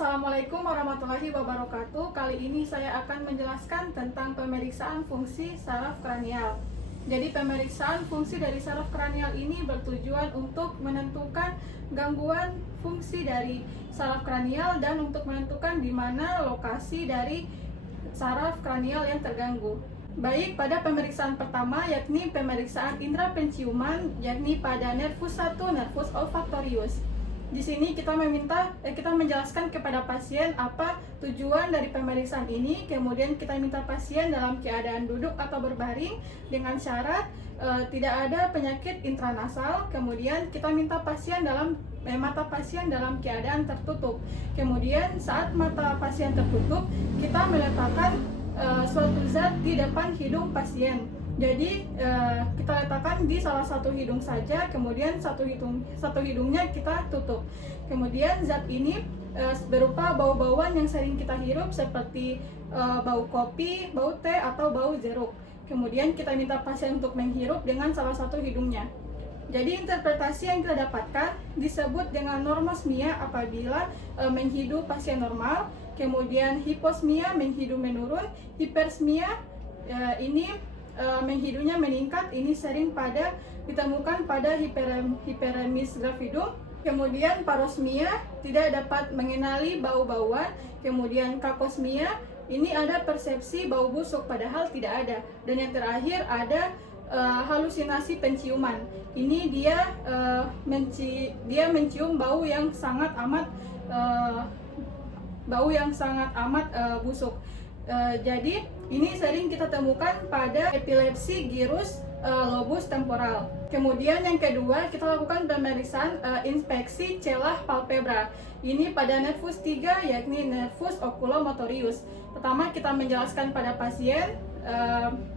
Assalamualaikum warahmatullahi wabarakatuh. Kali ini saya akan menjelaskan tentang pemeriksaan fungsi saraf kranial. Jadi pemeriksaan fungsi dari saraf kranial ini bertujuan untuk menentukan gangguan fungsi dari saraf kranial dan untuk menentukan di mana lokasi dari saraf kranial yang terganggu. Baik, pada pemeriksaan pertama yakni pemeriksaan indera penciuman, yakni pada nervus 1, nervus olfaktorius. Di sini kita menjelaskan kepada pasien apa tujuan dari pemeriksaan ini, kemudian kita minta pasien dalam keadaan duduk atau berbaring dengan syarat tidak ada penyakit intranasal, kemudian kita minta pasien mata pasien dalam keadaan tertutup. Kemudian saat mata pasien tertutup, kita meletakkan suatu zat di depan hidung pasien. Jadi kita letakkan di salah satu hidung saja, kemudian satu hidungnya kita tutup. Kemudian zat ini berupa bau-bauan yang sering kita hirup seperti bau kopi, bau teh, atau bau jeruk. Kemudian kita minta pasien untuk menghirup dengan salah satu hidungnya. Jadi interpretasi yang kita dapatkan disebut dengan normosmia apabila menghidu pasien normal, kemudian hiposmia menghidu menurun, hipersmia ini menghidunya meningkat, ini sering ditemukan pada hiperemis gravidum. Kemudian parosmia tidak dapat mengenali bau-bauan, kemudian kaposmia ini ada persepsi bau busuk padahal tidak ada, dan yang terakhir ada halusinasi penciuman. Ini dia mencium bau yang sangat amat busuk. Jadi ini sering kita temukan pada epilepsi gyrus lobus temporal. Kemudian yang kedua, kita lakukan pemeriksaan inspeksi celah palpebra. Ini pada nervus 3, yakni nervus oculomotorius. Pertama, kita menjelaskan pada pasien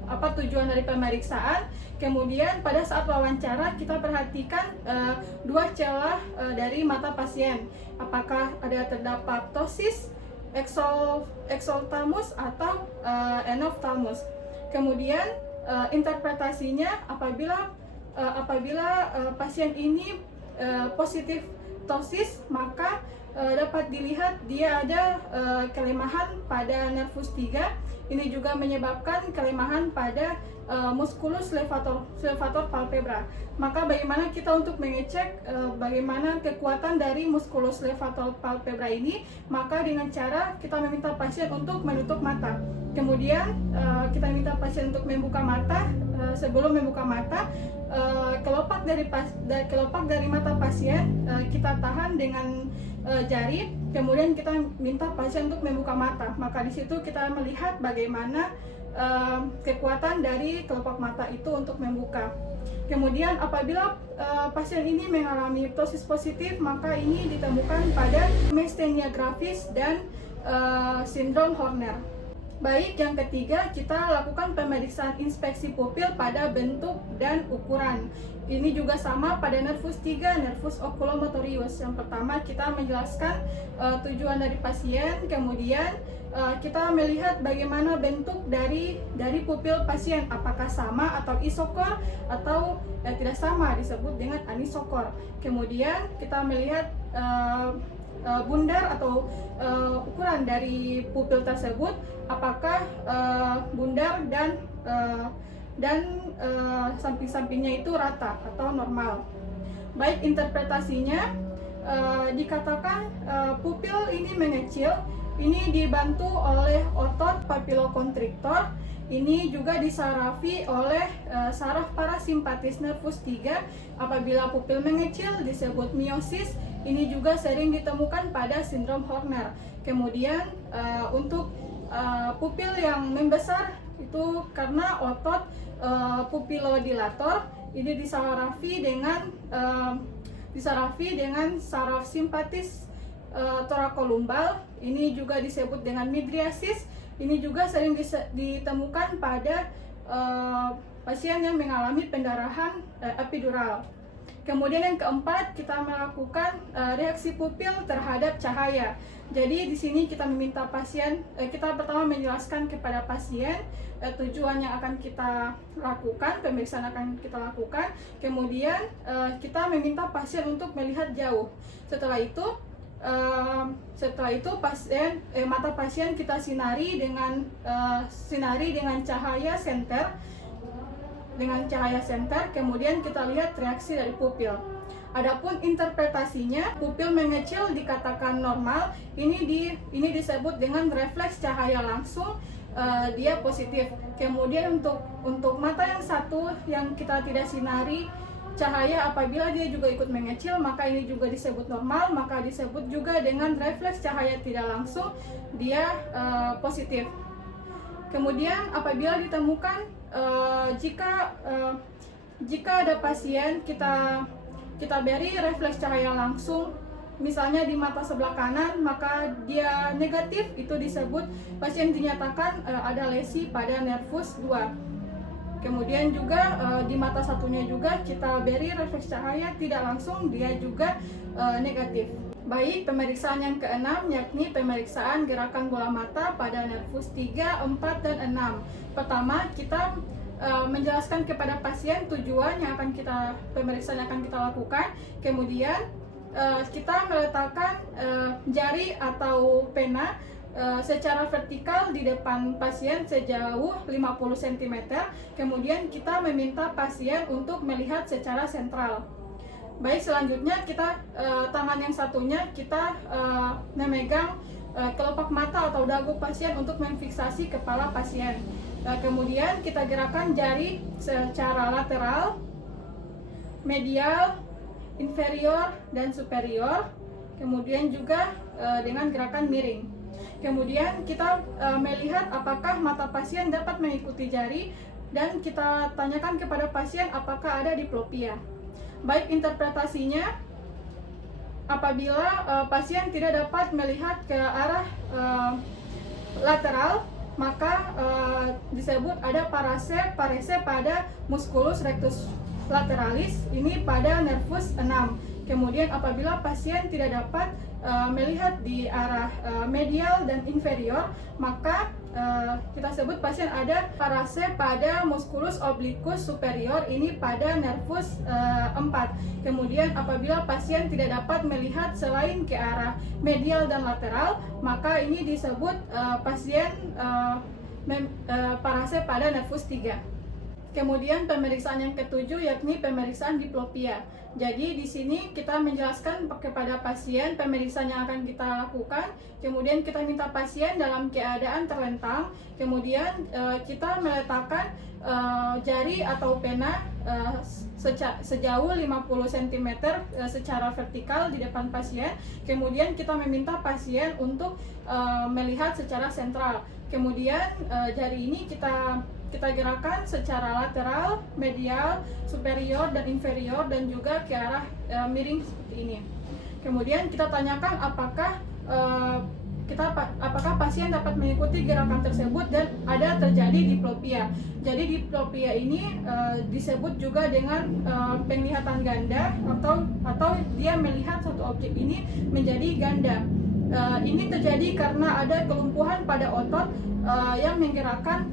apa tujuan dari pemeriksaan. Kemudian pada saat wawancara kita perhatikan dua celah dari mata pasien, apakah ada terdapat ptosis, exophthalmos atau enophthalmos. Kemudian interpretasinya apabila pasien ini positif ptosis, maka dapat dilihat dia ada kelemahan pada nervus 3. Ini juga menyebabkan kelemahan pada musculus levator palpebra. Maka bagaimana kita untuk mengecek bagaimana kekuatan dari musculus levator palpebra ini? Maka dengan cara kita meminta pasien untuk menutup mata. Kemudian kita minta pasien untuk membuka mata. Sebelum membuka mata, kelopak dari mata pasien kita tahan dengan jari. Kemudian kita minta pasien untuk membuka mata. Maka di situ kita melihat bagaimana kekuatan dari kelopak mata itu untuk membuka. Kemudian apabila pasien ini mengalami ptosis positif, maka ini ditemukan pada myasthenia gravis dan sindrom Horner. Baik, yang ketiga kita lakukan pemeriksaan inspeksi pupil pada bentuk dan ukuran. Ini juga sama pada nervus 3, nervus oculomotorius. Yang pertama kita menjelaskan tujuan dari pasien, kemudian kita melihat bagaimana bentuk dari pupil pasien, apakah sama atau isokor atau tidak sama, disebut dengan anisokor. Kemudian kita melihat bundar atau ukuran dari pupil tersebut, apakah bundar dan samping-sampingnya itu rata atau normal. Baik, interpretasinya dikatakan pupil ini mengecil, ini dibantu oleh otot papilokonstriktor. Ini juga disarafi oleh saraf parasimpatis nervus 3. Apabila pupil mengecil disebut miosis. Ini juga sering ditemukan pada sindrom Horner. Kemudian untuk pupil yang membesar itu karena otot pupilodilator, ini disarafi dengan saraf simpatis thorakolumbal. Ini juga disebut dengan midriasis. Ini juga sering ditemukan pada pasien yang mengalami pendarahan epidural. Kemudian yang keempat, kita melakukan reaksi pupil terhadap cahaya. Jadi di sini kita meminta pasien, kita pertama menjelaskan kepada pasien tujuan yang akan kita lakukan, pemeriksaan akan kita lakukan. Kemudian kita meminta pasien untuk melihat jauh. Setelah itu Setelah itu mata pasien kita sinari dengan cahaya senter, kemudian kita lihat reaksi dari pupil. Adapun interpretasinya, pupil mengecil dikatakan normal, ini disebut dengan refleks cahaya langsung, dia positif. Kemudian untuk mata yang satu yang kita tidak sinari cahaya, apabila dia juga ikut mengecil, maka ini juga disebut normal, maka disebut juga dengan refleks cahaya tidak langsung, dia positif. Kemudian apabila ditemukan jika ada pasien kita beri refleks cahaya langsung, misalnya di mata sebelah kanan, maka dia negatif, itu disebut pasien dinyatakan ada lesi pada nervus 2. Kemudian juga di mata satunya juga kita beri refleks cahaya tidak langsung, dia juga negatif. Baik, pemeriksaan yang keenam yakni pemeriksaan gerakan bola mata pada nervus 3, 4, dan 6. Pertama, kita menjelaskan kepada pasien tujuan pemeriksaan yang akan kita lakukan. Kemudian kita meletakkan jari atau pena secara vertikal di depan pasien sejauh 50 cm. Kemudian kita meminta pasien untuk melihat secara sentral. Baik, selanjutnya tangan yang satunya kita memegang kelopak mata atau dagu pasien untuk memfiksasi kepala pasien. Kemudian kita gerakan jari secara lateral, medial, inferior, dan superior. Kemudian juga dengan gerakan miring. Kemudian kita melihat apakah mata pasien dapat mengikuti jari, dan kita tanyakan kepada pasien apakah ada diplopia. Baik, interpretasinya, apabila pasien tidak dapat melihat ke arah lateral, maka disebut ada parese pada musculus rectus lateralis, ini pada nervus 6. Kemudian apabila pasien tidak dapat melihat di arah medial dan inferior, maka kita sebut pasien ada parese pada musculus obliquus superior, ini pada nervus 4. Kemudian apabila pasien tidak dapat melihat selain ke arah medial dan lateral, maka ini disebut pasien parese pada nervus 3. Kemudian pemeriksaan yang ketujuh yakni pemeriksaan diplopia. Jadi di sini kita menjelaskan kepada pasien pemeriksaan yang akan kita lakukan. Kemudian kita minta pasien dalam keadaan terlentang. Kemudian kita meletakkan jari atau pena sejauh 50 cm secara vertikal di depan pasien. Kemudian kita meminta pasien untuk melihat secara sentral. Kemudian jari ini kita gerakan secara lateral, medial, superior, dan inferior, dan juga ke arah miring seperti ini. Kemudian kita tanyakan apakah pasien dapat mengikuti gerakan tersebut dan ada terjadi diplopia. Jadi diplopia ini disebut juga dengan penglihatan ganda, atau dia melihat satu objek ini menjadi ganda. Ini terjadi karena ada kelumpuhan pada otot yang menggerakkan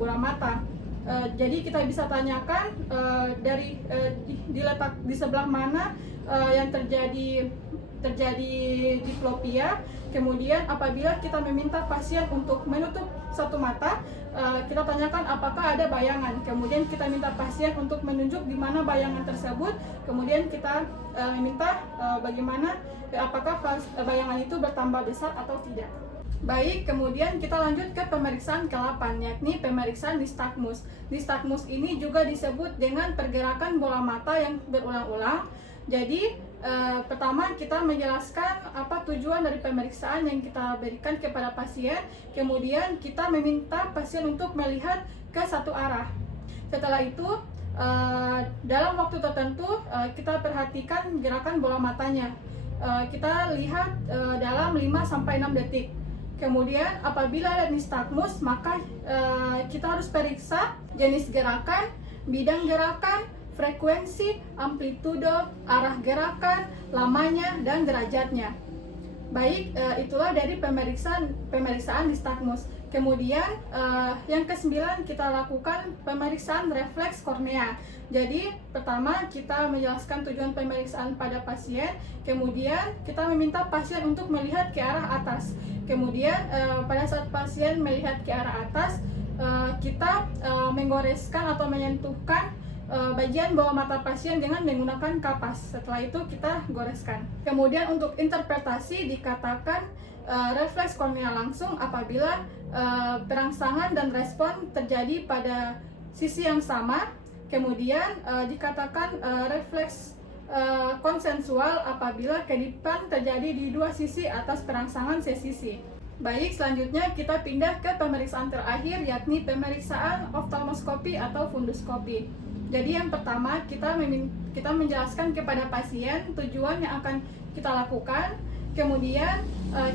bola mata. Jadi kita bisa tanyakan diletak di sebelah mana yang terjadi diplopia. Kemudian apabila kita meminta pasien untuk menutup satu mata, kita tanyakan apakah ada bayangan. Kemudian kita minta pasien untuk menunjuk di mana bayangan tersebut. Kemudian kita minta bagaimana apakah bayangan itu bertambah besar atau tidak. Baik, kemudian kita lanjut ke pemeriksaan ke-8, yakni pemeriksaan nystagmus. Nystagmus ini juga disebut dengan pergerakan bola mata yang berulang-ulang. Jadi pertama kita menjelaskan apa tujuan dari pemeriksaan yang kita berikan kepada pasien. Kemudian kita meminta pasien untuk melihat ke satu arah. Setelah itu dalam waktu tertentu kita perhatikan gerakan bola matanya. Kita lihat dalam 5-6 detik. Kemudian apabila ada nystagmus, maka kita harus periksa jenis gerakan, bidang gerakan, frekuensi, amplitudo, arah gerakan, lamanya, dan derajatnya. Baik, itulah dari pemeriksaan nystagmus. Kemudian yang kesembilan, kita lakukan pemeriksaan refleks kornea. Jadi pertama kita menjelaskan tujuan pemeriksaan pada pasien, kemudian kita meminta pasien untuk melihat ke arah atas. Kemudian pada saat pasien melihat ke arah atas, kita menggoreskan atau menyentuhkan bagian bawah mata pasien dengan menggunakan kapas. Setelah itu kita goreskan. Kemudian untuk interpretasi dikatakan refleks kornea langsung apabila perangsangan dan respon terjadi pada sisi yang sama. Kemudian dikatakan refleks konsensual apabila kedipan terjadi di dua sisi atas perangsangan sesisi. Baik, selanjutnya kita pindah ke pemeriksaan terakhir, yakni pemeriksaan oftalmoskopi atau funduskopi. Jadi yang pertama kita menjelaskan kepada pasien tujuan yang akan kita lakukan. Kemudian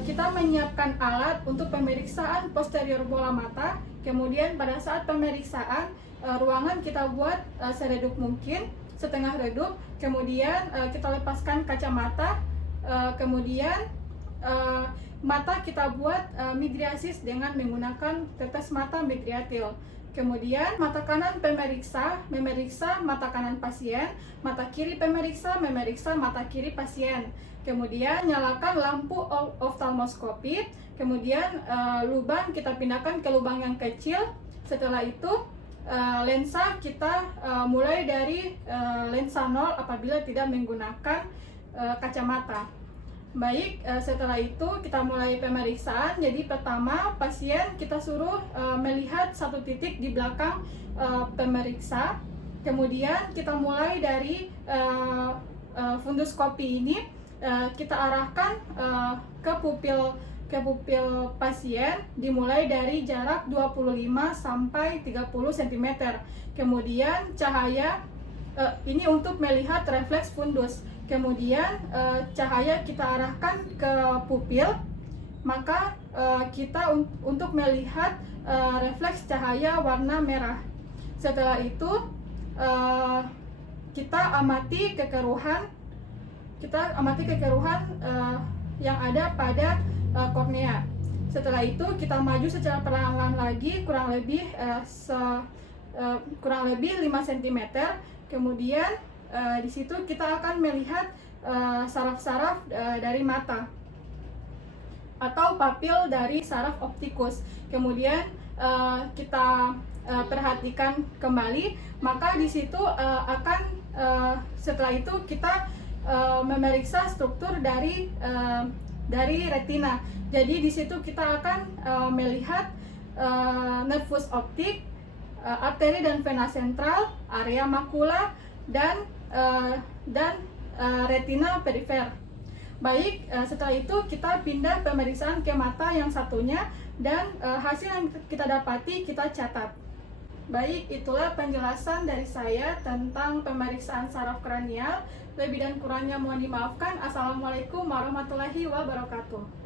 kita menyiapkan alat untuk pemeriksaan posterior bola mata. Kemudian pada saat pemeriksaan ruangan kita buat seredup mungkin, setengah redup. Kemudian kita lepaskan kacamata. Kemudian mata kita buat midriasis dengan menggunakan tetes mata midriatil. Kemudian mata kanan memeriksa mata kanan pasien, mata kiri memeriksa mata kiri pasien. Kemudian nyalakan lampu oftalmoskopi. Kemudian lubang kita pindahkan ke lubang yang kecil. Setelah itu lensa kita mulai dari lensa 0 apabila tidak menggunakan kacamata. Baik, setelah itu kita mulai pemeriksaan. Jadi pertama pasien kita suruh melihat satu titik di belakang pemeriksa. Kemudian kita mulai dari funduskopi ini, kita arahkan ke pupil pasien dimulai dari jarak 25 sampai 30 cm. Kemudian cahaya ini untuk melihat refleks fundus. Kemudian cahaya kita arahkan ke pupil, maka kita untuk melihat refleks cahaya warna merah. Setelah itu kita amati kekeruhan yang ada pada kornea. Setelah itu kita maju secara perlahan lagi kurang lebih 5 cm. Kemudian di situ kita akan melihat saraf-saraf dari mata atau papil dari saraf optikus. Kemudian kita perhatikan kembali, maka di situ akan setelah itu kita memeriksa struktur dari retina. Jadi di situ kita akan melihat nervus optik, arteri dan vena sentral, area makula, dan retina perifer. Baik, setelah itu kita pindah pemeriksaan ke mata yang satunya, dan hasil yang kita dapati kita catat. Baik, itulah penjelasan dari saya tentang pemeriksaan saraf kranial. Lebih dan kurangnya mohon dimaafkan. Assalamualaikum warahmatullahi wabarakatuh.